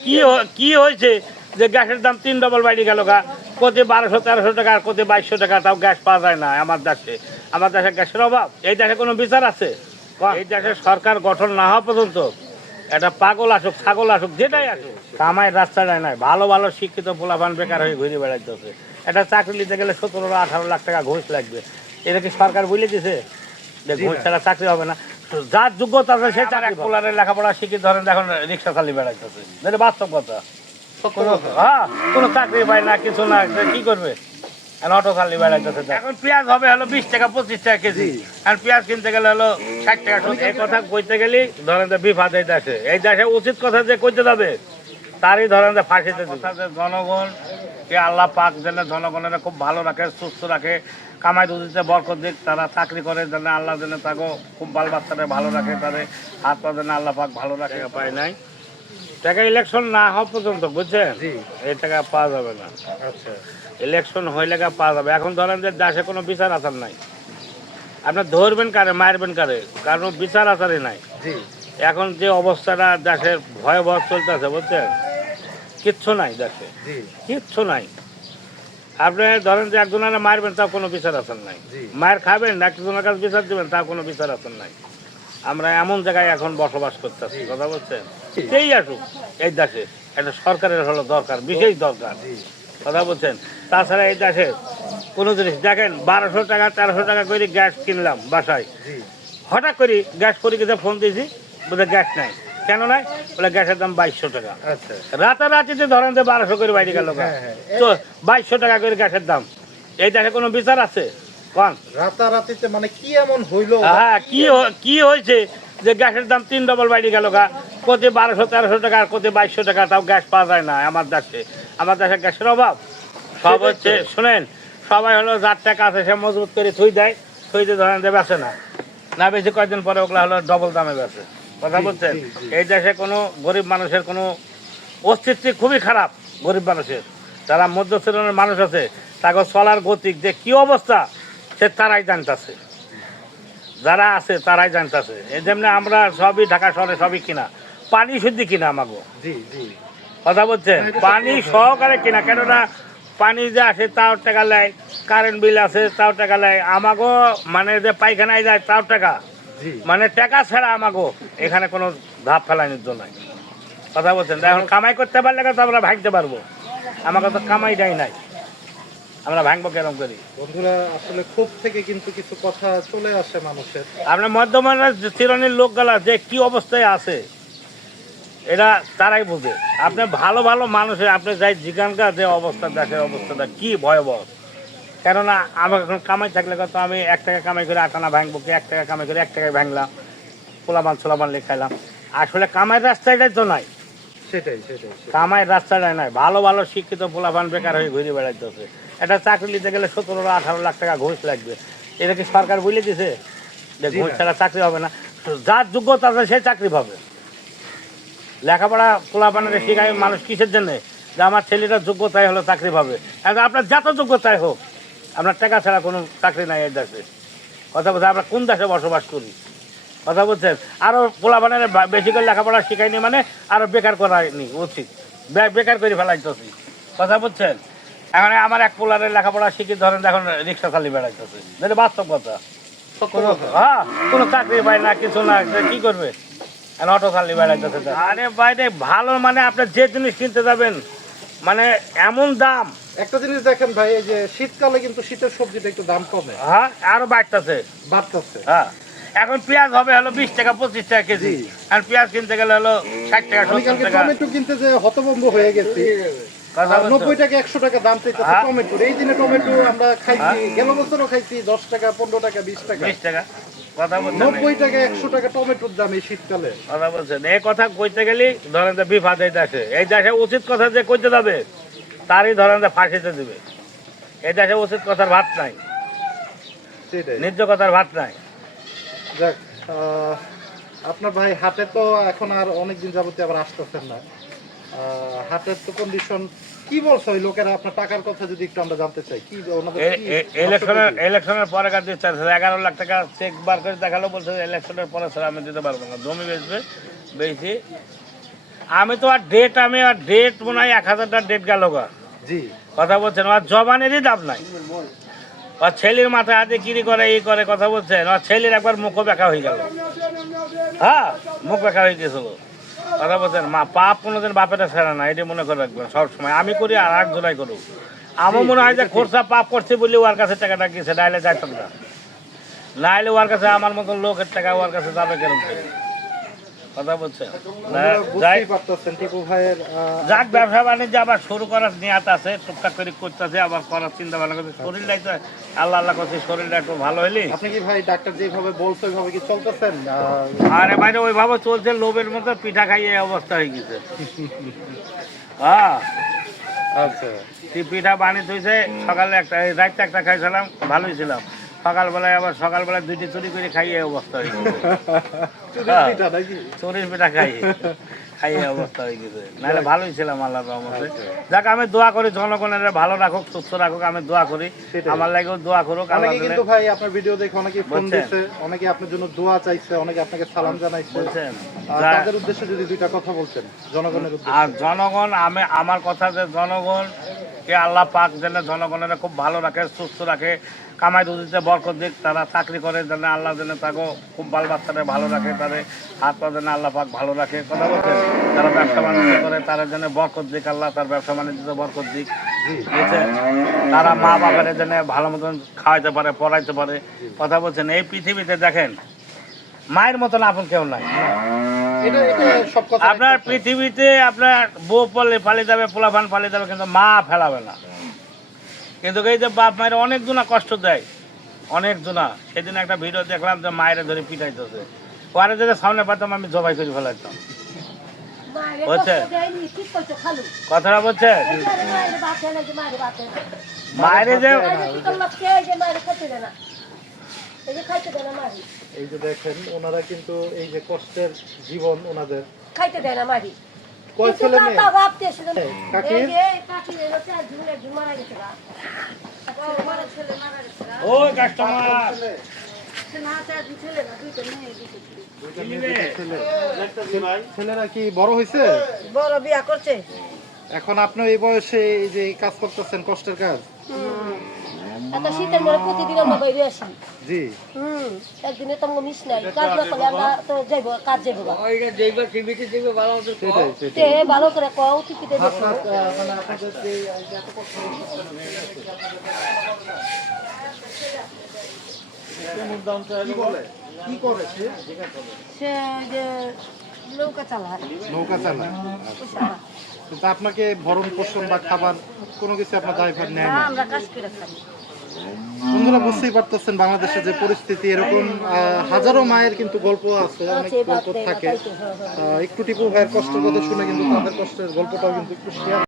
কি হয়েছে যে গ্যাসের দাম 3 ডবল বাইরে গেল গা, কোথায় 1200-1300 টাকা আর কোথায় 2200 টাকা, তাও গ্যাস পাওয়া যায় না আমার দেশে গ্যাসের অভাব। এই দেশে কোনো বিচার আছে? এই দেশে সরকার গঠন না হওয়া পর্যন্ত একটা পাগল আসুক ছাগল আসুক যেটাই আসুক, কামাই রাস্তাটাই নাই। ভালো ভালো শিক্ষিত পোলাপান বেকার হয়ে ঘুরে বেড়াইতেছে। একটা চাকরি নিতে গেলে 17-18 লাখ টাকা ঘুষ লাগবে। এটা কি সরকার বলে দিছে যে ঘুষ ছাড়া চাকরি হবে না? যার যোগ্যতা আছে সে চাকরি। পোলারের লেখাপড়া শিক্ষিত ধরেন এখন রিক্সা চালিয়ে বেড়াইতেছে, যেটা বাস্তব কথা। হ্যাঁ, কোনো চাকরি পায় না, কিছু না, কি করবে? অটো চালিয়ে বেড়াইতেছে। এখন পেঁয়াজ হবে হলো 20 টাকা 25 টাকা কেজি, আর পেঁয়াজ কিনতে গেলে হলো 60 টাকা। এই কথা কইতে গেলি ধরেন যে বিপদ এই দেশে। এই দেশে উচিত কথা যে কইতে যাবে তারই ধরেন যে ফাঁসিতে দিবে। জনগণ কে আল্লাহ পাক যেন জনগণের খুব ভালো রাখে, সুস্থ রাখে, কামাই রুজিতে বরকত দিক, তারা চাকরি করে যেন আল্লাহ যেন তাকে খুব বাল বাচ্চারা ভালো রাখে, তাদের হাত পা যেন আল্লাহ পাক ভালো রাখে। পায় নাই টাকা ইলেকশন না হওয়া পর্যন্ত, বুঝছেন, এই টাকা পাওয়া যাবে না। আচ্ছা, ইলেকশন হইলে পাওয়া যাবে। এখন ধরেন যে দেশে কোনো বিচার আচার নাই, আপনার ধরবেন কারে, মারবেন কারে, কারণ বিচার আচারই নাই। এখন যে অবস্থাটা দেশের ভয়াবহ চলতেছে, বুঝছেন, কিচ্ছু নাই দেশে, কিচ্ছু নাই। আপনি ধরেন যে একজনের মারবেন, তাও কোনো বিচার আচার নাই। মায়ের খাবেন, একজনের কাছে বিচার দিবেন, তাও কোনো বিচার আচার নাই। আমরা এমন জায়গায় এখন বসবাস করতেছি, কথা বলছেন। এই আসুক এই দেশে একটা সরকারের হলো দরকার, বিশেষ দরকার, কথা বলছেন। তাছাড়া এই দেশে কোনো জিনিস দেখেন 1200 টাকা 1300 টাকা করে গ্যাস কিনলাম বাসায়, হঠাৎ করে গ্যাস পরীক্ষিতে ফোন দিয়েছি, বলে গ্যাস নাই। কেন নাই? বলে গ্যাসের দাম 2200 টাকা। রাতারাতিতে ধরেন যে 1200 করে বাইরে গেল, তো 2200 টাকা করে গ্যাসের দাম। এই দেশে কোনো বিচার আছে? কোন রাতারাতিতে মানে কি এমন হইলো? হ্যাঁ, কি হয়েছে যে গ্যাসের দাম 3 ডবল বাইরে গেল গা, কোথায় 1200-1300 টাকা আর কোথায় 2200 টাকা, তাও গ্যাস পাওয়া যায় না আমার দেশে গ্যাসের অভাব। সব হচ্ছে শোনেন, সবাই হলো যার টাকা আছে সে মজবুত করে থুই দেয়, থুই দিয়ে ধরেন যে বেছে না বেশি কয়েকদিন পরে ওগুলা হলো ডবল দামে বেছে, কথা বলছেন। এই দেশে কোনো গরিব মানুষের কোনো অস্তিত্ব খুবই খারাপ। গরিব মানুষের যারা মধ্য শ্রেণীর মানুষ আছে, তাকে চলার গতিক যে কি অবস্থা সে তারাই জানতেছে, যারা আছে তারাই জানতেছে। এই যেমনি আমরা সবই ঢাকা শহরে সবই কিনা, পানি শুদ্ধি কিনা আমাগো, কথা বলছেন, পানি সহকারে কিনা। কেননা পানি যে আসে তাও টাকা নেয়, কারেন্ট বিল আছে তাও টাকা নেয়, আমাগো মানে যে পায়খানায় যায় তাও টাকা, মানে টাকা ছাড়া আমাগো এখানে কোনো ধাপ ফেলানোর জন্য নাই, কথা বলছেন। এখন কামাই করতে পারলে তো আমরা ভাঙতে পারবো, আমাকে তো কামাইটাই নাই, আমরা ভাঙবো কেরম করি? বন্ধুরা, আসলে ক্ষোভ থেকে কিন্তু কিছু কথা চলে আসে মানুষের। আপনার মধ্যমানের শ্রেণীর লোকগুলা যে কি অবস্থায় আছে এটা তারাই বুঝে। আপনি ভালো ভালো মানুষের আপনি যাই জিজ্ঞানকার যে অবস্থা, দেশের অবস্থাটা কি ভয়াবহ। কেননা আমার এখন কামাই থাকলে কত, আমি 1 টাকা কামাই করে 8 আনা ভাঙবো, কি 1 টাকা কামাই করে 1 টাকায় ভাঙলাম, পোলামান লেখাইলাম। আসলে কামাইয়ের রাস্তাটাই তো নাই, সেটাই কামাইয়ের রাস্তাটাই নাই। ভালো ভালো শিক্ষিত পোলাপান বেকার হয়ে ঘুরে বেড়াইতেছে। একটা চাকরি নিতে গেলে 17-18 লাখ টাকা ঘুষ লাগবে। এটা কি সরকার বলে দিছে যে ঘুষ ছাড়া চাকরি হবে না? যার যোগ্যতা আছে সে চাকরি পাবে। লেখাপড়া পোলাপানের শিখায় মানুষ কিসের জন্যে? যে আমার ছেলেটার যোগ্যতাই হলো চাকরি পাবে। এখন আপনার যত যোগ্যতাই হোক, আপনার টাকা ছাড়া কোনো চাকরি নাই এই দেশে, কথা বলছে। আমরা কোন দেশে বসবাস করি, কথা বলছেন। আরও পোলাপানের বেশি করে লেখাপড়া শিখায়নি মানে আরও বেকার করায়নি উচিত, বেকার করে ফেলাইতেছি, কথা বলছেন। এখন আমার এক পোলারের লেখাপড়া শিখে ধরেন এখন রিক্সা চালিয়ে বেড়াইতেছে, যেটা বাস্তব কথা। হ্যাঁ, কোনো চাকরি পায় না, কিছু না, কি করবে? অটো চালিয়ে বেড়াইতেছে। আরে বাইরে ভালো মানে আপনি যে জিনিস কিনতে যাবেন মানে এমন দাম। একটা জিনিস দেখেন ভাই, এই যে শীতকালে কিন্তু শীতের সবজিটা একটু দাম কমে। হ্যাঁ, আরো বাড়তেছে। হ্যাঁ, এখন পেঁয়াজ হবে হলো 20 টাকা 25 টাকা কেজি, আর পেঁয়াজ কিনতে গেলে হলো 60 টাকা 70 টাকা। টমেটো কিনতে যে হতভম্ব হয়ে গেছি, 90 টাকা 100 টাকা দাম চাইতে টমেটো। এই দিনে টমেটো আমরা খাইছি, গেল বছরও খাইছি 10 টাকা 15 টাকা 20 টাকা 20 টাকা, কথা বলছেন। 90 টাকা 100 টাকা টমেটোর দাম এই শীতকালে, কথা বলছেন। এই কথা কইতে গেলি ধরেন যে বিপদ এই দেশে। এই দেশে উচিত কথা যে কইতে যাবে তারই ধরেন যে ফাঁসিতে দিবে। এই দেশে উচিত কথার ভাত নাই, নিজ কথার ভাত নাই। যাক, আপনার ভাই হাটে তো এখন আর অনেকদিন যাবতীয় আবার আসতেছেন না, হাটের তো কন্ডিশন কি বলছে ওই লোকেরা? আপনার টাকার কথা যদি একটু আমরা জানতে চাই। কি ইলেকশনের পরে কাজ দিচ্ছে 11 লাখ টাকা চেক বার করে দেখালো, বলছে ইলেকশনের পরে স্যার আমি দিতে পারবো না, জমি বেচবে, বেশি আমি তো আর ডেট মনে হয় 1000টা ডেট গেল গা। জি কথা বলছেন, ওর জবানেরই দাম নাই। ওর ছেলের মাথায় হাতে কিরি করে এই করে, কথা বলছেন, ওর ছেলের একবার মুখও ব্যাখ্যা হয়ে গেল। হ্যাঁ, মুখ ব্যাখ্যা হয়ে গেছিল। কথা বলছেন, পাপ কোনোদিন বাপেটা ছেড়ে না, এটি মনে করে রাখবেন সবসময়। আমি করি আর এক জোড়াই করুক। আমার মনে হয় যে খরচা পাপ করছে বলে ওর কাছে টাকাটা গেছে, নাইলে যাইতাম না। নাইলে ওর কাছে আমার মতন লোকের টাকা ওর কাছে যাবে কেন? কথা বলছেন, বুঝতেই পারতেছেন টিপু ভাইয়ের যাক ব্যবসা বাণিজ্য আবার শুরু করার নিয়াত আছে, টুকটাক করে করতেছে, আবার করার চিন্তা ভাবনা করছে। শরীরটাই তো আল্লাহ করছে, শরীরটা একটু ভালো হইলি। আপনি কি ভাই ডাক্তার যেভাবে বলছে ওইভাবে কি চলতেছেন? আরে বাইরে ওইভাবে চলছে, লোভের মতো পিঠা খাইয়ে এই অবস্থা হয়ে গেছে। হ্যাঁ, আচ্ছা পিঠা বানিয়ে থইছে, সকালে একটা, রাত্রে একটা খাইছিলাম, ভালোই ছিলাম। সকালবেলায় আবার সকালবেলায় 2টি চুরি করে খাইয়ে এই অবস্থা হয়ে গেছে। পিঠা নাকি? চুরির পিঠা খাইয়ে অবস্থা হয়ে গেছে। নাহলে ভালোই ছিলাম আল্লাহর রহমতে। যাক, আমি দোয়া করি জনগণের ভালো রাখুক, সুস্থ রাখুক, আমি দোয়া করি। সেটাই। আমার লাগেও দোয়া করুক। অনেকে কিন্তু ভাই আপনার ভিডিও দেখে অনেকে ফোন বলছেন। দিচ্ছে, অনেকে আপনার জন্য দোয়া চাইছে, অনেকে আপনাকে সালাম জানাইছে। বলছেন, তাদের উদ্দেশ্যে যদি দুইটা কথা বলতেন জনগণের উদ্দেশ্যে। আর জনগণ, আমার কথা যে জনগণ কে আল্লাহ পাক যেন জনগণের খুব ভালো রাখে, সুস্থ রাখে, কামাই রুজিতে বরকত দিক। তারা চাকরি করে যেন আল্লাহ যেন তাকে খুব বাল বাচ্চারা ভালো রাখে, তাদের হাত পা যেন আল্লাহ পাক ভালো রাখে। কথা বলছেন, তারা ব্যবসা বাণিজ্য করে, তারা যেন বরকত দিক, আল্লাহ তার ব্যবসা বাণিজ্যতে বরকত দিক। বুঝছেন, তারা মা বাবার যেন ভালো মতন খাওয়াইতে পারে, পড়াইতে পারে। কথা বলছেন, এই পৃথিবীতে দেখেন মায়ের মতন আপন কেউ নাই। এটা সব কথা আপনার পৃথিবীতে আপনার বউ পালিয়ে যাবে, পোলাপান পালিয়ে যাবে, কিন্তু মা ফেলাবে না। কিন্তু এই যে বাপ মায়ের অনেক জনা কষ্ট দেয়, অনেক জনা। সেদিন একটা ভিডিও দেখলাম যে মায়েরা ধরে পিটাইতেছে, পরে যদি সামনে পাতাম আমি জবাই করে ফেলাইতাম। বুঝছেন কথাটা? বলছেন মায়েরে যে এই যে দেখেন ওনারা কিন্তু এই যে কষ্টের জীবন ওনাদের, খাইতে দেয় না মারি। কয় ছেলে মেয়ে? কাকির? ওই কাস্টমার ছেলেরা কি বড় হয়েছে? বড় বিয়া করছে। এখন আপনি এই বয়সে এই যে এই কাজ করতেছেন, কষ্টের কাজ। এত শীতের মধ্যে প্রতিদিন আমরা বাইরে আসি। জি একদিনে তো মিস নাই, কাজ না করলে আমরা তো যাইবো, কাজ যাইবো। সেটাই সেটাই। তে ভালো করে কও টিপিতে দেখো। আপনার মানে আপনাদের যে এত কষ্ট কি বলে, কি করে সে? সে যে নৌকা চালায়। নৌকা চালায়। কিন্তু আপনাকে ভরণ পোষণ বা খাবার কোনো কিছু আপনার দায়ভার নেয় না, না। আমরা কাজ করে খাই। বন্ধুরা বুঝতেই পারতেছেন বাংলাদেশে যে পরিস্থিতি, এরকম হাজারো মায়ের কিন্তু গল্প আছে, অনেক গল্প থাকে। একটু টিপু ভাইয়ের কষ্টের কথা শুনে কিন্তু তাদের কষ্টের গল্পটাও কিন্তু একটু শেয়ার